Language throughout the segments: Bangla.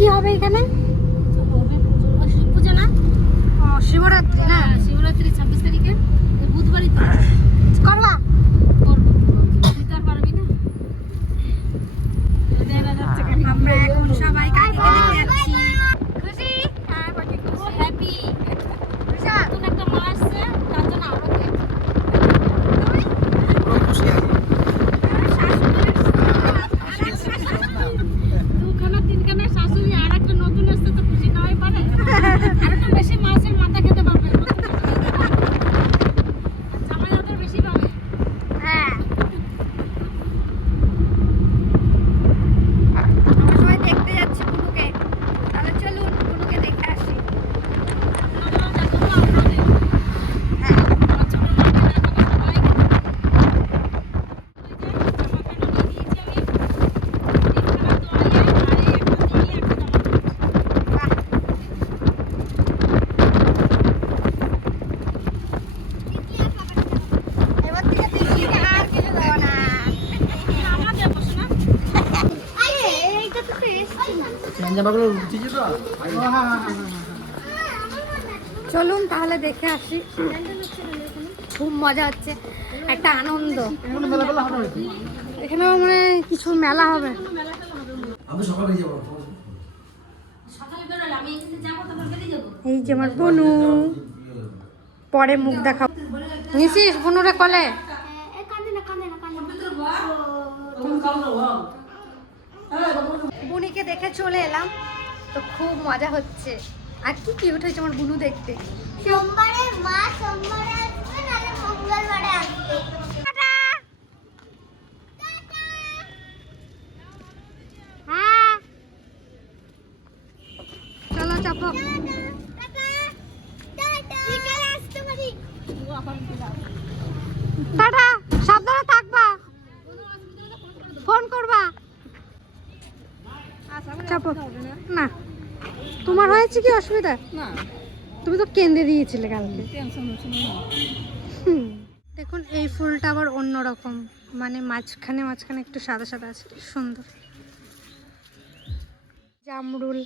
কি হবে এখানে? হবে পুজো ও, শিব পূজা না? ও শিবরাত্রি না? হ্যাঁ শিবরাত্রি ছাব্বিশ তারিখে বুধবারই তো। করবা? করব তুই তো আর পারবি না দেখা যাচ্ছে আমরা এখন সবাই কাকিকে দেখতে যাচ্ছি? খুশি? হ্যাঁ বাকি খুশি। হ্যাপি খুশা নতুন একটা মা আসছে তার জন্য আরও। দুখানা তিনখানা শাশুড়ি আর একটা নতুন আসছে তো খুশি না হয়ে পারে আর একটু বেশি মাছের মাথা খেতে পারবে জামাই ওদের বেশি পাবে হ্যাঁ আমরা সবাই দেখতে যাচ্ছি কুনুকে তাহলে চলুন কুনুকে দেখে আসি আপনারা দেখো তো আমরাও দেখব হ্যাঁ আমার ছোট মাকে দেখাবো সবাইকে। ওই যে জামা প্যান্ট নিয়ে দিয়েছি আমি। তিনখানা তোয়ালে আর এই একটা দিই, একটা জামা প্যান্ট। বাহ এবার থেকে পিকনিকে আর কিছু দেবো না আমার দেবো শোনা। এইটা তো এসছি না জামাগুলো উঠেছে তো চলুন তাহলে দেখে আসি। খুব মজা হচ্ছে একটা আনন্দ। এখন মানে কিছু মেলা হবে আমি সকালে যাব সকালে বেরোলে আমি এখানে যাব তারপর বেরিয়ে যাব। এই যে আমার বনু। পরে মুখ দেখাবো। নিছিস বনুরে কলে? বুনিকে দেখে চলে এলাম। তো খুব মজা হচ্ছে। আর কি কিউট হয়েছে আমার বুনু দেখতে। সোমবারে মা সোমবারে আসবে নাহলে মঙ্গলবারে আসবে। হ্যাঁ। চলো চাপো। টাটা। চাপো না। তোমার হয়েছে কি অসুবিধা? না। তুমি তো কেন্দ্রে দিয়েছিলে কালকে। দেখুন এই ফুলটা আবার অন্যরকম মানে মাঝখানে মাঝখানে একটু সাদা সাদা আছে সুন্দর। জামরুল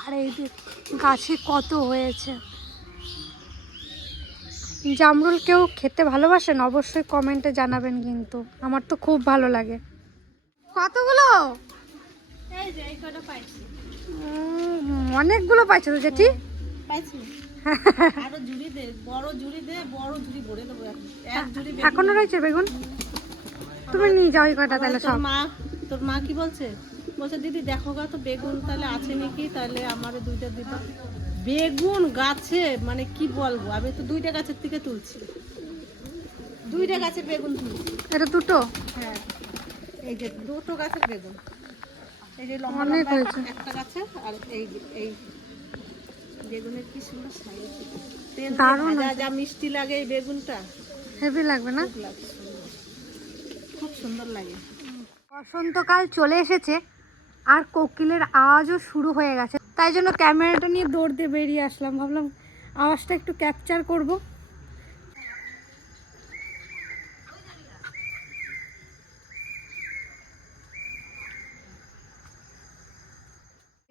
আর এই গাছে কত হয়েছে। জামরুল কেউ খেতে ভালোবাসেন? অবশ্যই কমেন্টে জানাবেন কিন্তু। আমার তো খুব ভালো লাগে। কতগুলো এই যে এই কটা পাইছি উম, অনেকগুলো পাইছো তো জেঠি পাইছি। আরও ঝুড়ি দে বড় ঝুড়ি দে বড় ঝুড়ি ভরে দেবো এক ঝুড়ি এখনও রয়েছে বেগুন? তুমি নিয়ে যাও কটা তাহলে সব। মা তোর মা কি বলছে? বলছে দিদি দেখো গা তো বেগুন তাহলে আছে নাকি? তাহলে আমারও দুইটা দিবা। বেগুন গাছে মানে কি বলব? আমি তো দুইটা গাছের থেকে তুলছি। দুইটা গাছে বেগুন তুলছি। এটা দুটো? হ্যাঁ এই যে দুটো গাছের বেগুন। এই যে লম্বা লম্বা একটা গাছে আর এই এই বেগুনের কি সুন্দর সাইজ। দারুণ ভাজা যা মিষ্টি লাগে এই বেগুনটা। হেভি লাগবে না? খুব সুন্দর। লাগে। বসন্তকাল চলে এসেছে আর কোকিলের আওয়াজও শুরু হয়ে গেছে। তাই জন্য ক্যামেরাটা নিয়ে দৌড় দিয়ে বেরিয়ে আসলাম। ভাবলাম আওয়াজটা একটু ক্যাপচার করব।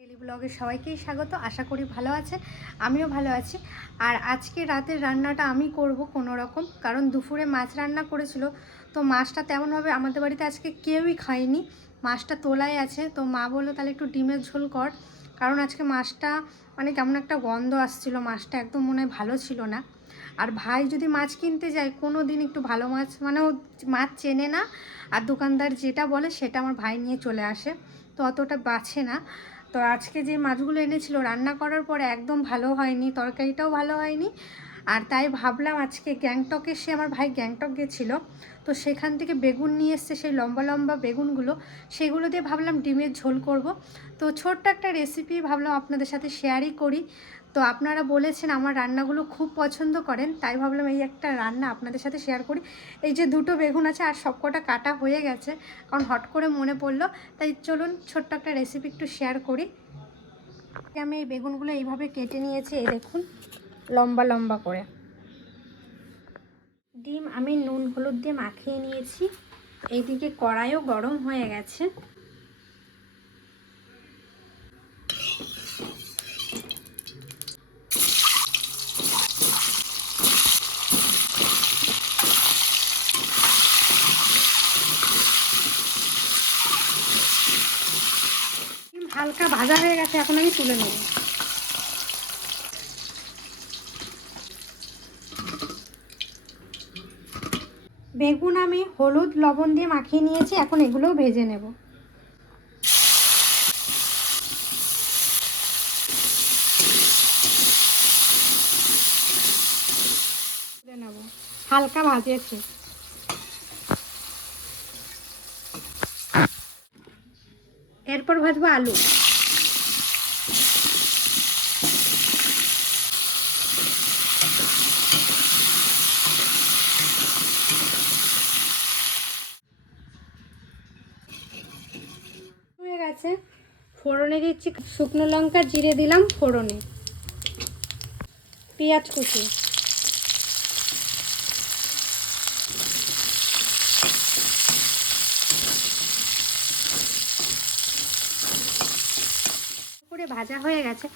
ডেলি ব্লগে সবাইকেই স্বাগত, আশা করি ভালো আছে আমিও ভালো আছি। আর আজকে রাতের রান্নাটা আমি করব কোনো রকম কারণ দুপুরে মাছ রান্না করেছিল, তো মাছটা তেমনভাবে আমাদের বাড়িতে আজকে কেউই খায়নি। মাছটা তোলাই আছে, তো মা বলল তাহলে একটু ডিমের ঝোল কর, কারণ আজকে মাছটা মানে কেমন একটা গন্ধ আসছিল, মাছটা একদম মনে হয় ভালো ছিল না। আর ভাই যদি মাছ কিনতে যায় কোনো দিন একটু ভালো মাছ মানে ও মাছ চেনে না, আর দোকানদার যেটা বলে সেটা আমার ভাই নিয়ে চলে আসে, তো অতটা বাছে না। তো আজকে যে মাছগুলো এনেছিল, রান্না করার পরে একদম ভালো হয়নি, তরকারিটাও ভালো হয়নি। আর তাই ভাবলাম আজকে গ্যাংটকে, সে আমার ভাই গ্যাংটক গেছিল, তো সেখান থেকে বেগুন নিয়ে এসছে, সেই লম্বা লম্বা বেগুনগুলো। সেগুলো দিয়ে ভাবলাম ডিমের ঝোল করব। তো ছোট্ট একটা রেসিপি ভাবলাম আপনাদের সাথে শেয়ারই করি। তো আপনারা বলেছেন আমার রান্নাগুলো খুব পছন্দ করেন, তাই ভাবলাম এই একটা রান্না আপনাদের সাথে শেয়ার করি। এই যে দুটো বেগুন আছে আর সবকটা কাটা হয়ে গেছে কারণ হট করে মনে পড়ল, তাই চলুন ছোট্ট একটা রেসিপি একটু শেয়ার করি। আমি এই বেগুনগুলো এইভাবে কেটে নিয়েছি, এই দেখুন, লম্বা লম্বা করে। ডিম, আমি নুন, হলুদ দিয়ে মাখিয়ে নিয়েছি, এইদিকে কড়াইও গরম হয়ে গেছে। হালকা ভাজা হয়ে গেছে, এখন আমি তুলে নেব। বেগুন আমি হলুদ, লবণ দিয়ে মাখিয়ে নিয়েছি, এখন এগুলোও ভেজে নেব। হালকা ভাজেছি। এরপর ভাজবো আলু। হয়ে গেছে। ফোড়নে দিচ্ছি শুকনো লঙ্কা, জিরে দিলাম ফোড়নে। পেঁয়াজ কুচি। ভাজা হয়ে গেছে।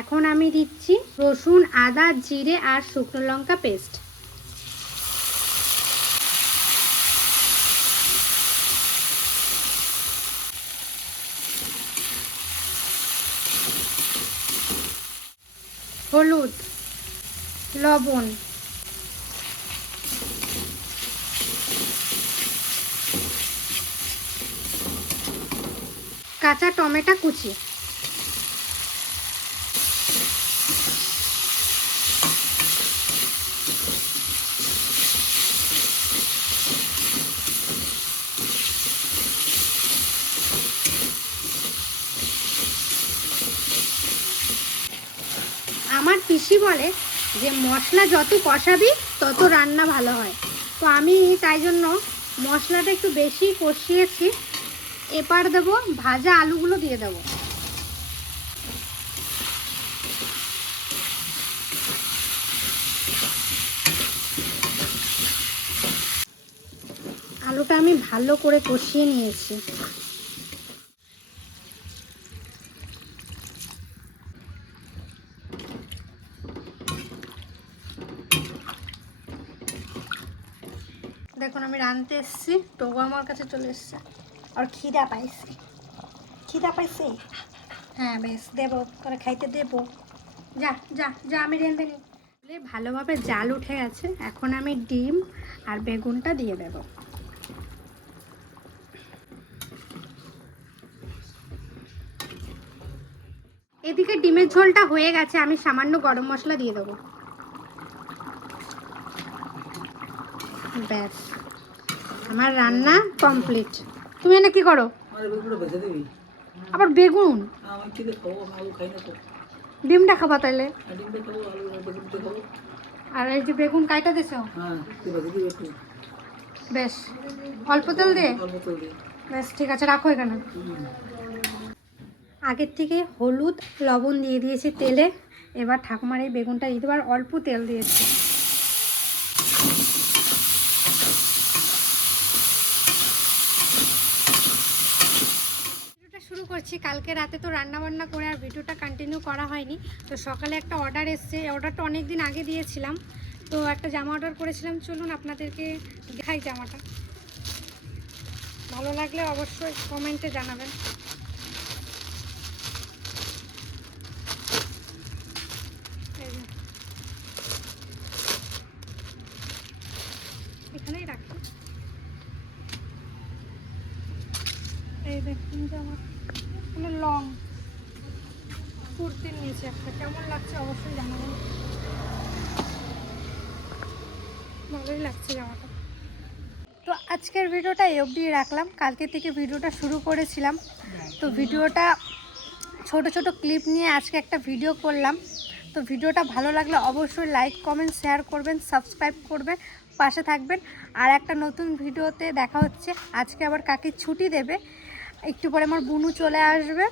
এখন আমি দিচ্ছি রসুন, আদা, জিরে আর শুকনো লঙ্কা পেস্ট। হলুদ লবণ। কাঁচা টমেটো কুচি আমার পিসি বলে যে মশলা যত কষাবি, তত রান্না ভালো হয়। তো আমি তাই জন্য মশলাটা একটু বেশি কষিয়েছি। এপার দেবো, ভাজা আলুগুলো দিয়ে দেবো। আলুটা আমি ভালো করে কষিয়ে নিয়েছি। দেখুন আমি রাঁধতে এসেছি। টগো আমার কাছে চলে এসছে। আর খিদা পাইছে। খিদা পাইছে? হ্যাঁ বেশ দেবো তোরা খাইতে দেবো। যা যা যা আমি রেঁধে নিই ভালোভাবে জাল উঠে গেছে। এখন আমি ডিম আর বেগুনটা দিয়ে দেবো। এদিকে ডিমের ঝোলটা হয়ে গেছে। আমি সামান্য গরম মশলা দিয়ে দেবো। ব্যাস। আমার রান্না কমপ্লিট তুমি এনে কি করো? আবার বেগুন? ডিমটা খাবা আর বেগুনটা খাব আর এই যে বেগুন কাইটা দিছো? হ্যাঁ বেশ। অল্প তেল দিয়ে? অল্প বেশ ঠিক আছে রাখো এখানে। আগের থেকে হলুদ লবণ দিয়ে দিয়েছি তেলে। এবার ঠাকুমার এই বেগুনটা দিয়ে অল্প তেল দিয়েছি ভিডিওটা শুরু করছি কালকে রাতে তো রান্না বান্না করে আর ভিডিওটা কন্টিনিউ করা হয়নি। তো সকালে একটা অর্ডার এসছে। অর্ডারটা অনেক দিন আগে দিয়েছিলাম। তো একটা জামা অর্ডার করেছিলাম। চলুন আপনাদেরকে দেখাই জামাটা। ভালো লাগলে অবশ্যই কমেন্টে জানাবেন। এখানেই রাখি। এই দেখুন জামা। মানে লং কুর্তির নিচে একটা। কেমন লাগছে অবশ্যই জানাবেন। ভালোই লাগছে জামাটা। তো আজকের ভিডিওটা এই অবধি রাখলাম। কালকে থেকে ভিডিওটা শুরু করেছিলাম। তো ভিডিওটা ছোট ছোট ক্লিপ নিয়ে আজকে একটা ভিডিও করলাম। তো ভিডিওটা ভালো লাগলে অবশ্যই লাইক কমেন্ট শেয়ার করবেন সাবস্ক্রাইব করবেন, পাশে থাকবেন। আর একটা নতুন ভিডিওতে দেখা হচ্ছে। আজকে আবার কাকির ছুটি দেবে। একটু পরে আমার বুনু চলে আসবে।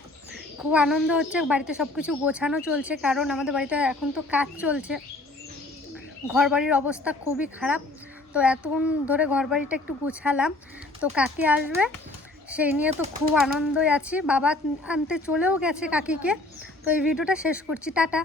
খুব আনন্দ হচ্ছে, বাড়িতে সব কিছু গোছানো চলছে, কারণ আমাদের বাড়িতে এখন তো কাজ চলছে। ঘর বাড়ির অবস্থা খুবই খারাপ, তো এতক্ষণ ধরে ঘর বাড়িটা একটু গুছালাম। তো কাকি আসবে, সেই নিয়ে তো খুব আনন্দই আছি। বাবা আনতে চলেও গেছে কাকিকে, তো এই ভিডিওটা শেষ করছি। টাটা।